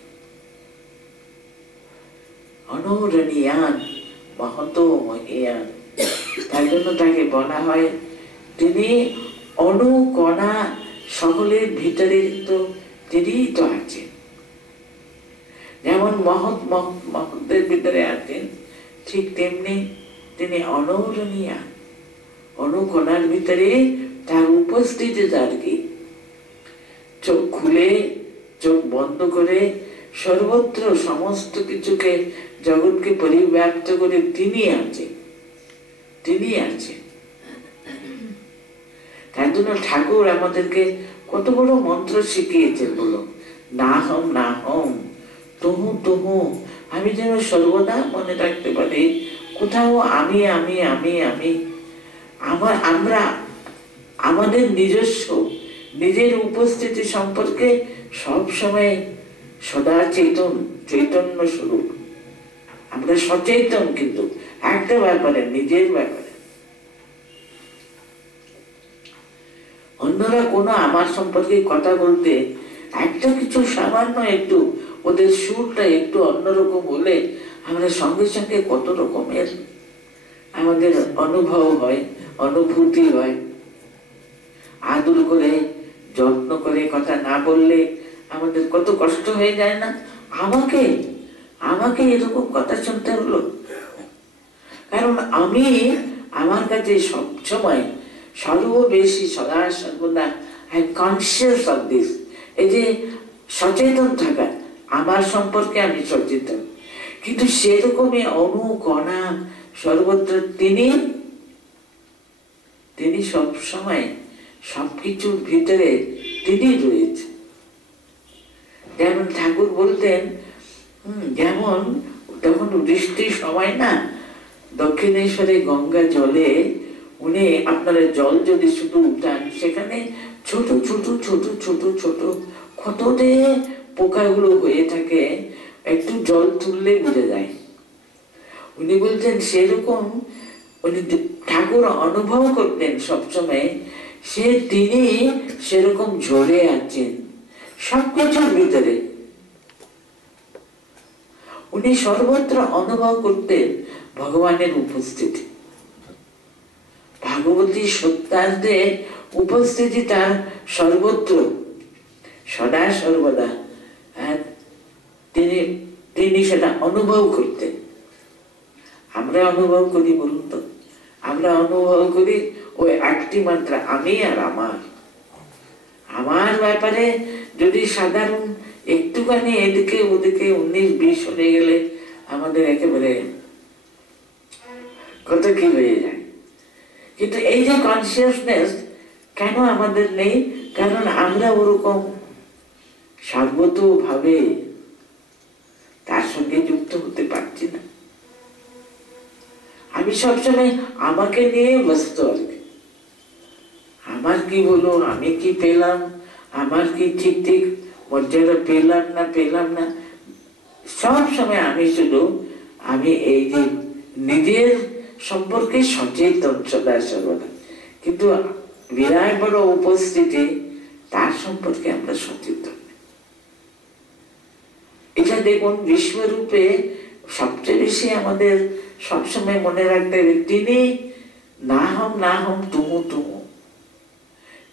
অনুরণীয়ান মহতো মহিয়ান, তার জন্য তাকে বলা হয় তিনি অনুকণা সকলের ভিতরে তো তিনিই তো আছেন। যেমন মহৎ মহৎদের ভিতরে আছেন, ঠিক তেমনি তিনি অনুরণীয়া, অনুকণার ভিতরে তার উপস্থিতি। তার কি চোখ খুলে চোখ বন্ধ করে সর্বত্র সমস্ত কিছুকে, জগৎকে পরিব্যাপ্ত করে তিনি আছেন, তিনি আছেন। তার জন্য ঠাকুর আমাদেরকে কত বড় মন্ত্র শিখিয়েছেন বলো, না হম তহু তহু, আমি যেন সর্বদা মনে রাখতে পারি কোথাও আমি আমি আমি আমি আমরা আমাদের নিজস্ব নিজের উপস্থিতি সম্পর্কে সব সময় সদা চৈতন্য স্বরূপ আমরা সচেতন, কিন্তু একটা ব্যাপারে, নিজের ব্যাপারে। অন্যরা কোনো আমার সম্পর্কে কথা বলতে একটা কিছু সামান্য একটু ওদের সুরটা একটু অন্যরকম হলে আমরা সঙ্গে সঙ্গে কত রকমের আমাদের অনুভব হয়, অনুভূতি হয়। আদর করে যত্ন করে কথা না বললে আমাদের কত কষ্ট হয়ে যায় না? আমাকে আমাকে এরকম কথা শুনতে হলো, কারণ আমি আমার কাছে সবসময় সর্ববেশি সদা সর্বদা I am conscious of this. এই যে সচেতন থাকা, আমার সম্পর্কে আমি সচেতন, কিন্তু সেরকমই অনুকণা সর্বত্র তিনি সবসময় সবকিছুর ভিতরে তিনি রয়েছে। যেমন ঠাকুর বলতেন, যেমন তখন বৃষ্টির সময় না, দক্ষিণেশ্বরে গঙ্গা জলে উনি আপনারা জল যদি শুধু উঠান, সেখানে ছোট ছোট ছোট ছোট ছোট কততে পোকাগুলো হয়ে থাকে, একটু জল তুললে বুঝে যায়। উনি বলছেন সেরকম উনি ঠাকুর অনুভব করতেন সবসময়, তিনি সেরকম ঝরে আছেন সবকিছুর ভিতরে। উনি সর্বত্র অনুভব করতেন ভগবানের উপস্থিতি, ভাগবতী সত্যার্থে উপস্থিতি তার সর্বত্র, সদা সর্বদা। তিনি সেটা অনুভব করতেন। আমরা অনুভব করি বলুন তো? আমরা অনুভব করি ওই একটি মাত্রা, আমি আর আমার ব্যাপারে যদি সাধারণ একটুখানি এদিকে ওদিকে 19-20 হয়ে গেলে আমাদের একেবারে কত কি হয়ে যায়। কিন্তু এই যে কনসিয়াসনেস কেন আমাদের নেই? কারণ আমরা ওরকম সর্বত ভাবে তার সঙ্গে যুক্ত হতে পারছি না। আমি সবসময় আমাকে নিয়ে ব্যস্ত আর কি। আমার কি হলো, আমি কি পেলাম, আমার কি ঠিক ঠিক মর্যাদা পেলাম না, সব সময় আমি শুধু এই যে নিজের সম্পর্কে সচেতন সদা সর্বদা, কিন্তু বিরাট বড় উপস্থিতি তার সম্পর্কে আমরা সচেতন। এটা দেখুন বিশ্বরূপে সবচেয়ে বেশি আমাদের সবসময় মনে রাখতে হবে, তিনি না হম তুমু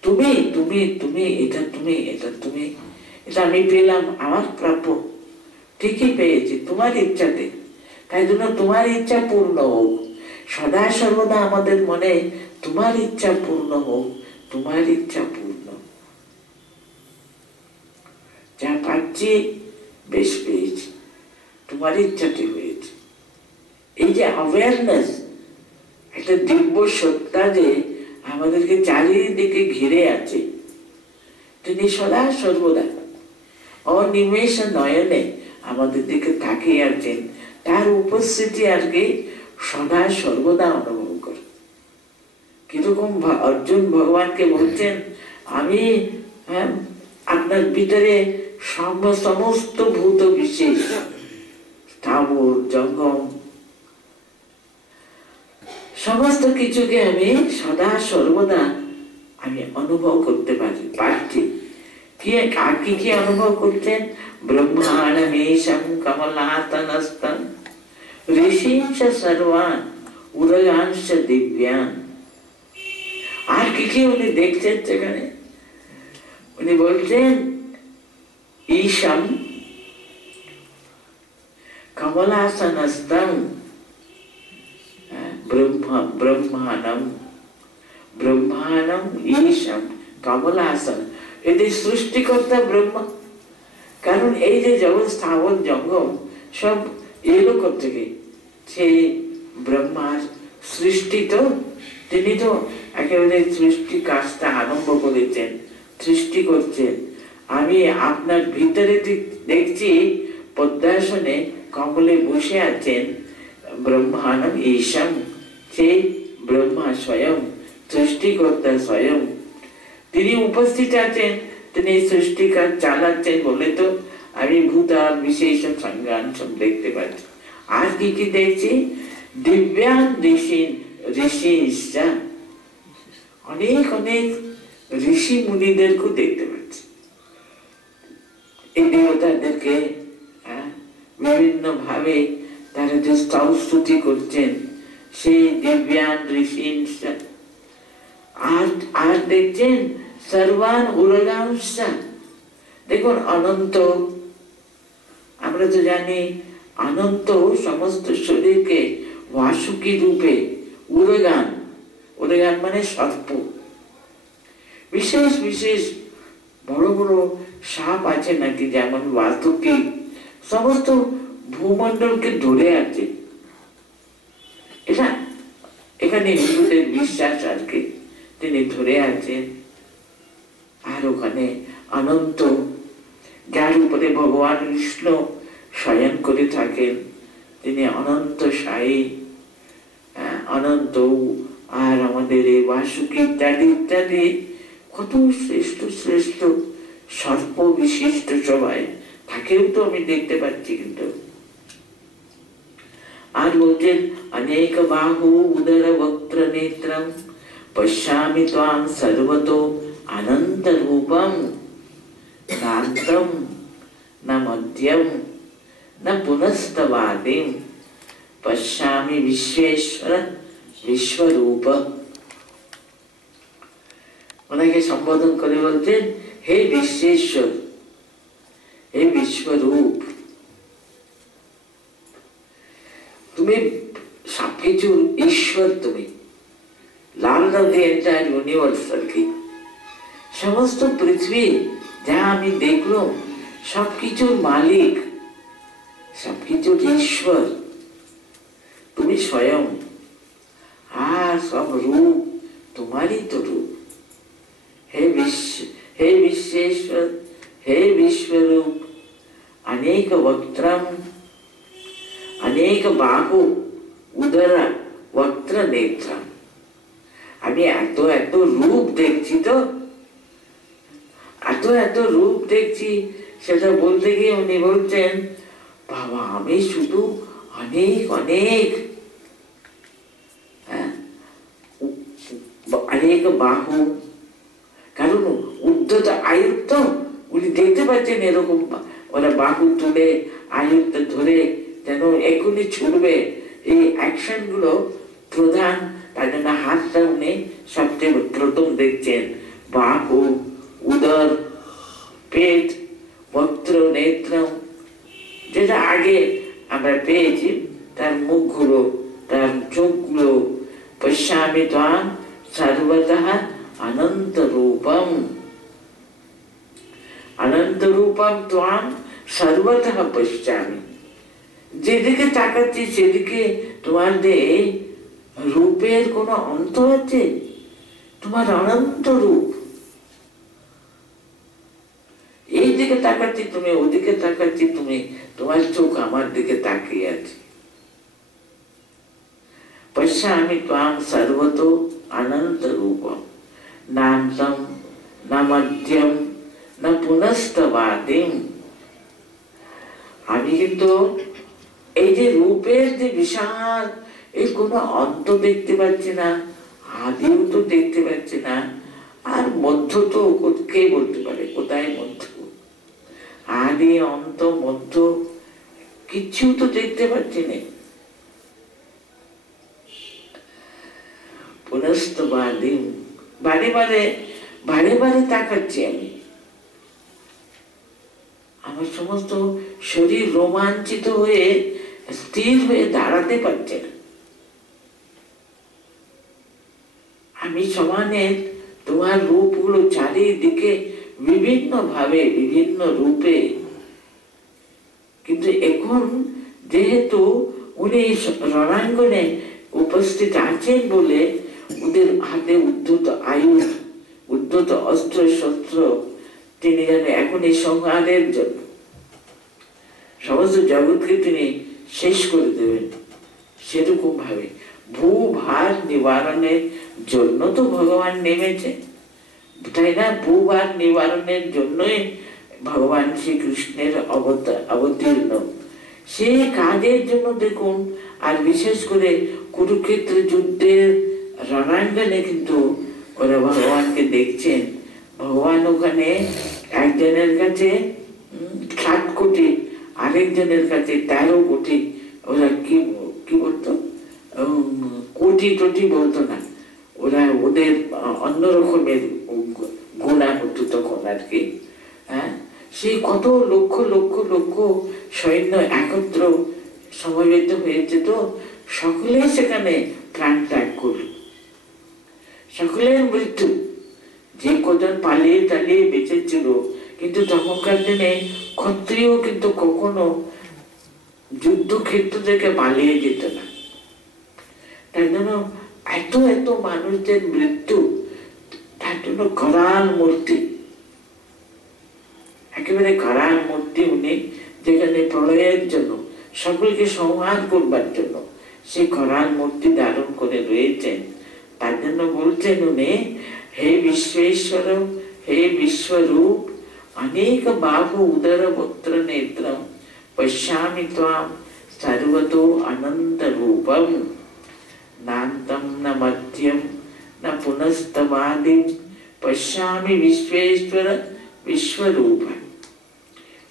তুমি তুমি তুমি এটা তুমি এটা তুমি এটা আমি পেলাম, আমার প্রাপ্য, ঠিকই পেয়েছি তোমার ইচ্ছাতে, তাই জন্য তোমার ইচ্ছা পূর্ণ হোক। সদা সর্বদা আমাদের মনে তোমার ইচ্ছা পূর্ণ হোক, তোমার ইচ্ছা পূর্ণ। যা পাচ্ছি বেশ পেয়েছি, তোমার ইচ্ছাটি হয়েছে। এই যে অ্যাওয়ারনেস, একটা দিব্য সত্তা যে আমাদেরকে চারিদিকে ঘিরে আছে, তিনি সদা সর্বদা অনিমেষ নয়নে আমাদের দিকে তাকিয়ে আছেন, তার উপস্থিতি আর কি সদা সর্বদা অনুভব করে। কিরকম অর্জুন ভগবানকে বলছেন, আমি আপনার ভিতরে সমস্ত ভূত বিশেষ স্থাবর জঙ্গম সমস্ত কিছুকে আমি সদা সর্বদা আমি অনুভব করতে পারছি। কি অনুভব করছেন? ব্রহ্মাণ্ডমেশং কমলাতনস্তং ঋষিংশ সর্বান উদয়াংশ দিব্যান। আর কি উনি দেখছেন সেখানে? উনি বলছেন ঈশম কমলাসনস্তং ব্রহ্মাণ্ডম ঈশম কমলাসন। এটি সৃষ্টিকর্তা ব্রহ্মা। কারণ এই যে জগৎ স্থাবর জঙ্গম সব এলো থেকে, সেই ব্রহ্মার সৃষ্টি, তো তিনি তো একেবারে সৃষ্টি কাজটা আরম্ভ করেছেন, সৃষ্টি করছেন। আমি আপনার ভিতরে দেখছি পদ্মাসনে কমলে বসে আছেন ব্রহ্মাণম ঈশম, সে ব্রহ্মা স্বয়ং, সৃষ্টিকর্তা স্বয়ং। তিনি উপস্থিত আছেন, তিনি সৃষ্টি কাজ চালাচ্ছেন বলে তো আমি ভূত আর বিশেষ সংজ্ঞান সব দেখতে পাচ্ছি। আর কি কি দেখছি? দিব্যান ঋষি, অনেক অনেক ঋষি মুনিদেরকেও দেখতে পাচ্ছি। এই দেবতাদেরকে বিভিন্ন ভাবে তারা যে স্তুতি করছেন, সেই দিব্যান ঋষি। আর দেখছেন সর্বান উরগাংশ। দেখুন অনন্ত, আমরা তো জানি অনন্ত সমস্ত শরীরকে বাসুকি রূপে উরগান, উরগান মানে সর্প, বিশেষ বিশেষ বড় বড় সাপ আছে নাকি, যেমন বাসুকি সমস্ত ভূমণ্ডলকে ধরে আছে। এটা এখানে হিন্দুদের বিশ্বাস আর কি, তিনি ধরে আছেন। আর ওখানে অনন্ত, যার উপরে ভগবান কৃষ্ণ শয়ন করে থাকেন, তিনি অনন্ত সায়ী, অনন্ত। আর আমাদের এই বাসুকি ইত্যাদি ইত্যাদি কত শ্রেষ্ঠ শ্রেষ্ঠ সর্প বিশিষ্ট সবাই তাকেও তো আমি দেখতে পাচ্ছি। কিন্তু আর বলছেন অনেক বাহু উদর বক্ত্র নেত্রম পশ্যামি ত্বাম সর্বতো অনন্ত রূপম নান্তম না মধ্যম না পুনস্তবাদিম পশ্যামি বিশ্বেশ্বর বিশ্বরূপ। ওনাকে সম্বোধন করে বলছেন হে বিশ্বেশ্বর, হে বিশ্বরূপ, তুমি সবকিছুর ঈশ্বর, তুমি লার্ড অফ দি এন্টায়ার ইউনিভার্স আর কি। সমস্ত পৃথিবী যা আমি দেখলাম সবকিছুর মালিক, সবকিছুর ঈশ্বর তুমি স্বয়ং। আর সব রূপ তোমারই তো রূপ। হে বিশ্বেশ্বর, হে বিশ্বরূপ, অনেক বক্ত্রম, অনেক বাহু উদর বক্ত্র নেত্রম। আমি এত এত রূপ দেখছি, তো এত এত রূপ দেখছি, সেটা বলতে গিয়ে উনি বলছেন বাবা আমি শুধু অনেক অনেক অনেক বাহু, কারণ উদ্ধত আয়ুক্ত উনি দেখতে পাচ্ছেন এরকম ওরা বাহু তুলে আয়ুক্ত ধরে যেন এখনই ছুটবে, এই অ্যাকশন গুলো প্রধান। তার জন্য হাতটা উনি সবচেয়ে প্রথম দেখছেন। বাহু, উদর, পেট, বক্ত্র, নেত্র, যেটা আগে আমরা পেয়েছি, তার মুখগুলো, তার চোখগুলো। পশ্যামি ত্বাম সর্বতঃ অনন্ত রূপম, অনন্ত রূপম ত্বাম সর্বতঃ পশ্যামি। যেদিকে তাকাচ্ছি সেদিকে তোমাদের রূপের কোন অন্ত আছে? তোমার অনন্ত রূপ। এই দিকে তাকাচ্ছি তুমি, ওদিকে তাকাচ্ছি তুমি, তোমার চোখ আমার দিকে তাকিয়ে আছে। পশ্যামি ত্বাম সর্বতো অনন্ত রূপম নান্তম না মধ্যম না পুনস্তবাদিম। আমি কিন্তু এই যে রূপের যে বিশাল, এই কোনো অন্ত দেখতে পাচ্ছি না, আদিও তো দেখতে পাচ্ছি না, আর মধ্য তো কে বলতে পারে? কোথায় মধ্য? আদি অন্ত মধ্য কিছু তো দেখতে পাচ্ছি না। পুনস্তবাদিম, বারে বারে বারে বারে তাকাচ্ছি আমি, আমার সমস্ত শরীর রোমাঞ্চিত হয়ে স্থির হয়ে দাঁড়াতে পারছে না। আমি সমানে তোমার রূপগুলো চারিদিকে বিভিন্ন ভাবে বিভিন্ন রূপে, কিন্তু এখন যেহেতু উনি রণাঙ্গনে উপস্থিত আছেন বলে ওদের হাতে উদ্ধত আয়ুধ, উদ্ধত অস্ত্র শস্ত্র, তিনি যেন এখন এই সংহারের জন্য সমস্ত জগৎকে তিনি শেষ করে দেবেন, সেরকম ভাবে ভূভার নিবারণের জন্য তো ভগবান নেমেছে, তাই না? ভূভার নিবারণের জন্যই ভগবান শ্রীকৃষ্ণের অবতীর্ণ। সেই কাজের জন্য দেখুন, আর বিশেষ করে কুরুক্ষেত্র যুদ্ধের রণাঙ্গনে কিন্তু ওরা ভগবানকে দেখছেন। ভগবান ওখানে একজনের কাছে 7 কোটি, আরেকজনের কাছে 13 কোটি। ওরা কি বলতো, কোটি টোটি বলতো না, ওরা ওদের অন্যরকমের গুণা হতো তখন আর কি। হ্যাঁ, সেই কত লক্ষ লক্ষ লক্ষ সৈন্য একত্র সমবেত হয়েছে, তো সকলে সেখানে প্রাণ ত্যাগ করল, সকলের মৃত্যু। যে কজন পালিয়ে টালিয়ে বেঁচেছিল, কিন্তু তখনকার দিনে ক্ষত্রিয় কিন্তু কখনো যুদ্ধক্ষেত্র থেকে পালিয়ে যেত না। তার জন্য এত এত মানুষদের মৃত্যু, তার জন্য করাল মূর্তি, একেবারে করাল মূর্তি উনি, যেখানে প্রলয়ের জন্য সকলকে সংহার করবার জন্য সেই করাল মূর্তি ধারণ করে রয়েছেন। তার জন্য বলছেন উনি, হে বিশ্বেশ্বর, হে বিশ্বরূপ, অনেক বাহু উদর পুত্র নেত্রম পশ্যামি ত্বাম সর্বতো অনন্ত রূপম নান্তম ন মধ্যম ন পুনস্তমাদিম পশ্যামি বিশ্বেশ্বর বিশ্বরূপ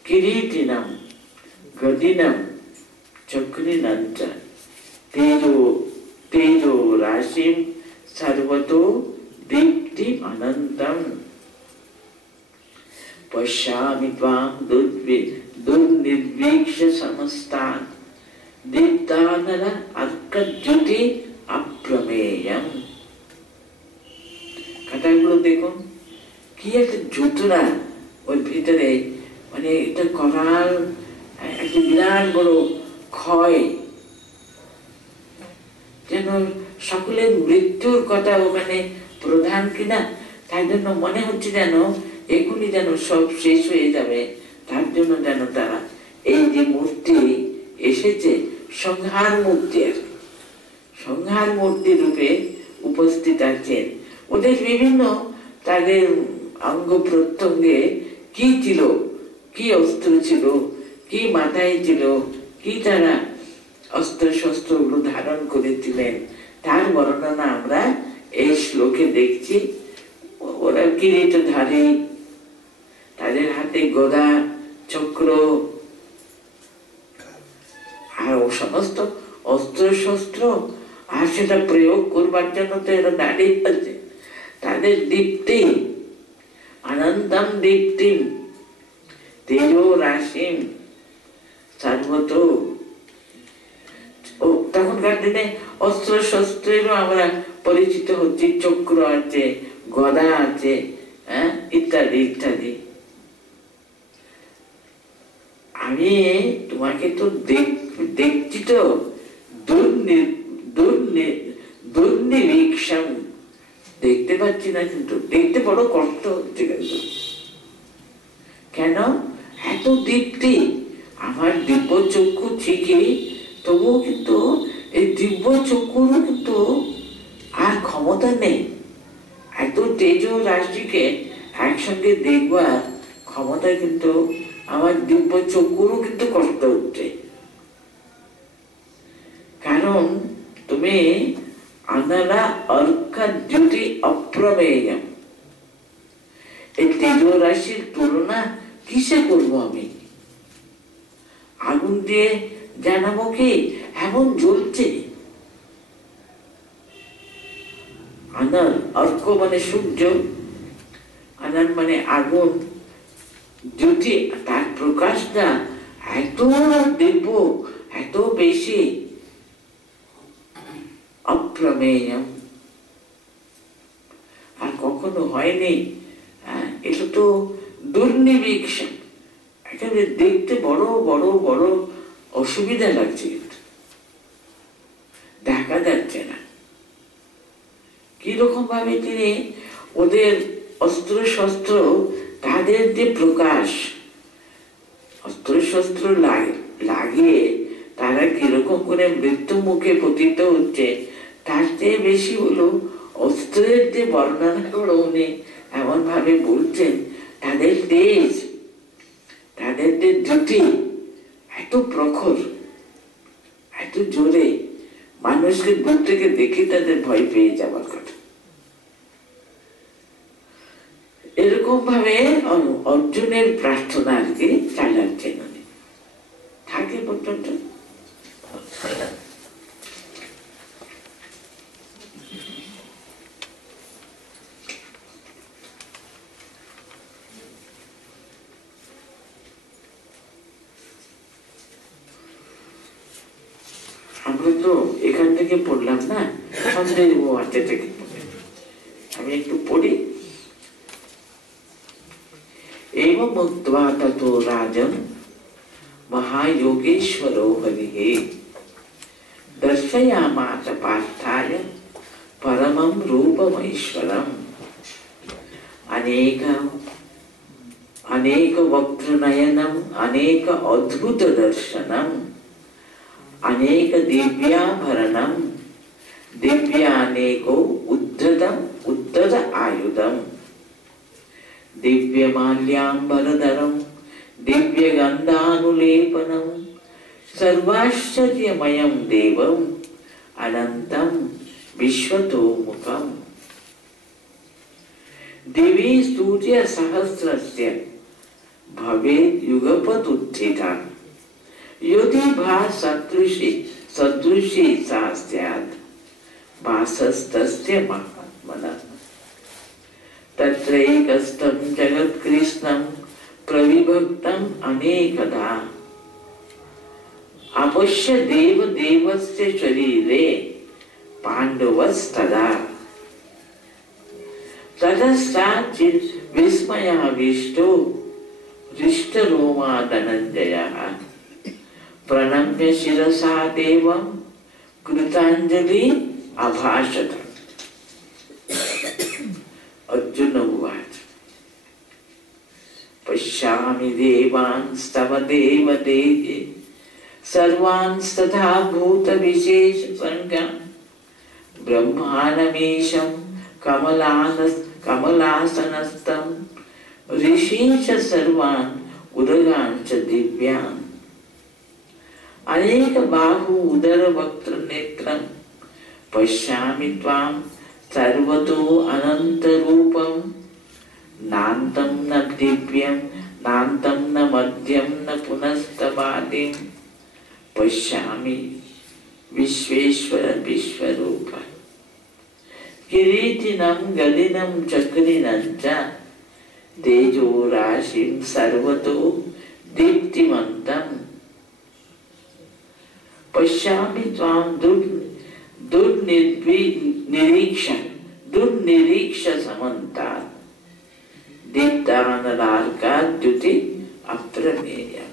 কিরীটিনম গদিনম চক্রিণং চ তেজো রাশিম সর্বতো দীপ্তি অনন্তম পশ্যামি ত্বাম দুর্নির্ভীক্ষ্য সমস্তান দীপ্তানল অর্কজ্যোতি অপ্রমেয়ম। কথাগুলো দেখুন, কি একটা জুতরা ওর ভিতরে, মানে এটা করাল একটা বিরাট বড় ক্ষয়, যেন সকলের মৃত্যুর কথা ওখানে প্রধান কিনা, তাই জন্য মনে হচ্ছে যেন এখনই যেন সব শেষ হয়ে যাবে। তার জন্য যেন তারা এই যে মূর্তি এসেছে, সংহার মূর্তি, আর সংহার মূর্তি রূপে উপস্থিত আছেন। ওদের বিভিন্ন তাদের অঙ্গ প্রত্যঙ্গে কি ছিল, কি অস্ত্র ছিল, কি মাথায় ছিল, কি তারা অস্ত্র শস্ত্রগুলো ধারণ করেছিলেন, তার বর্ণনা আমরা এই শ্লোকে দেখছি। ওরা কিরীটধারী, তাদের হাতে গদা চক্র, আর ও সমস্ত অস্ত্র শস্ত্র, আর সেটা প্রয়োগ করবার জন্য তো এরা দাঁড়িয়ে আছে। তাদের দীপ্তি অনন্তম দীপ্তিম তেজো রাশিম সর্বত। তখনকার দিনে অস্ত্র শস্ত্রেরও আমরা পরিচিত হচ্ছি, চক্র আছে, গদা আছে, ইত্যাদি ইত্যাদি। আমি তোমাকে তো দেখছি তো দুর্নিরীক্ষণ, দেখতে পাচ্ছি না, কিন্তু দেখতে বড় কষ্ট হচ্ছে। কিন্তু কেন এত দীপ্তি? আমার দিব্য চক্ষু ঠিকই, তবুও কিন্তু এই দিব্য চক্ষুরও কিন্তু আর ক্ষমতা নেই এত তেজ রাশিকে একসঙ্গে দেখবার ক্ষমতা, কিন্তু আমার দিব্য চক্ষুরও কিন্তু কষ্ট হচ্ছে। কারণ তুমি আনালা অর্কা দ্যুতি অপ্রমেয়ম, এই তেজ রাশির তুলনা কিসে করবো আমি? আগুন দিয়ে জানাবো কি এমন জ্বলছে। আনাল, অর্ক মানে সূর্য, আনাল মানে আগুন, জ্যোতি তার প্রকাশটা এত দিব্য, এত বেশি, অপ্রমেয়ম, আর কখনো হয়নি। এটা তো দুর্নিরীক্ষণ, একেবারে দেখতে বড় বড় বড় অসুবিধা লাগছে, দেখা যাচ্ছে না। কিরকম ভাবে তিনি ওদের অস্ত্র শস্ত্র, তাদের যে প্রকাশ, অস্ত্র শস্ত্র লাগিয়ে তারা কিরকম করে মৃত্যু মুখে পতিত হচ্ছে, তার চেয়ে বেশি হলো অস্ত্রের যে বর্ণনা করে উনি এমন ভাবে বলছেন, তাদের তেজ, তাদের যে দ্যুতি এত প্রখর, এত জোরে, মানুষকে দূর থেকে দেখে তাদের ভয় পেয়ে যাওয়ার কথা। এরকম ভাবে অর্জুনের প্রার্থনা আর কি চালাচ্ছেন উনি, থাকে পর্যন্ত। আমরা তো এখান থেকে পড়লাম না, সন্দেহ আছে থেকে আমি একটু পড়ি। एवं मुक्त्वा ततो राजन महायोगेश्वरो हरिः दर्शयामास पार्थाय परमं रूपमैश्वरम् अनेक वक्त्रनयनम् अनेक अद्भुत दर्शनम् अनेक दिव्याभरणम् दिव्यानेको उद्धत आयुधम् दिव्यमाल्याम्बरधरं दिव्यगन्धानुलेपनं सर्वाश्चर्यमयं देवम् अनन्तं विश्वतोमुखम् दिवि सूर्यसहस्रस्य भवेत् युगपदुत्थिता यदि भा सदृशी सा स्यात् भासस्तस्य महात्मनः तत्रैकस्थं जगत्कृष्णं प्रविभक्तम् अनेकधा अपश्य देवदेवस्य शरीरे पाण्डवस्तदा ततश्चाचित् विस्मयाविष्टो हृष्टरोमा धनञ्जयः प्रणम्य शिरसा देवं कृताञ्जलि अभाषत। अर्जुन उवाच पश्यामि देवांस्तव देवदेहे सर्वांस्तथा भूतविशेषसङ्ख्यान् ब्रह्माणमीशं कमलासनस्थं ऋषींश्च सर्वान् उदगांश्च दिव्यान् अनेकबाहु उदरवक्त्रनेत्रं पश्यामि त्वां सर्वतो अनन्तरूपं नान्तं न दिव्यं नान्तं न मध्यं न पुनस्तवादिं पश्यामि विश्वेश्वर विश्वरूप किरीटिनं गदिनं चक्रिणं च तेजो राशिं सर्वतो दीप्तिमन्तं पश्यामि त्वां दुर्निरीक्ष समन्तात् दीप्तानलार्काद्युति अप्रमेयम्।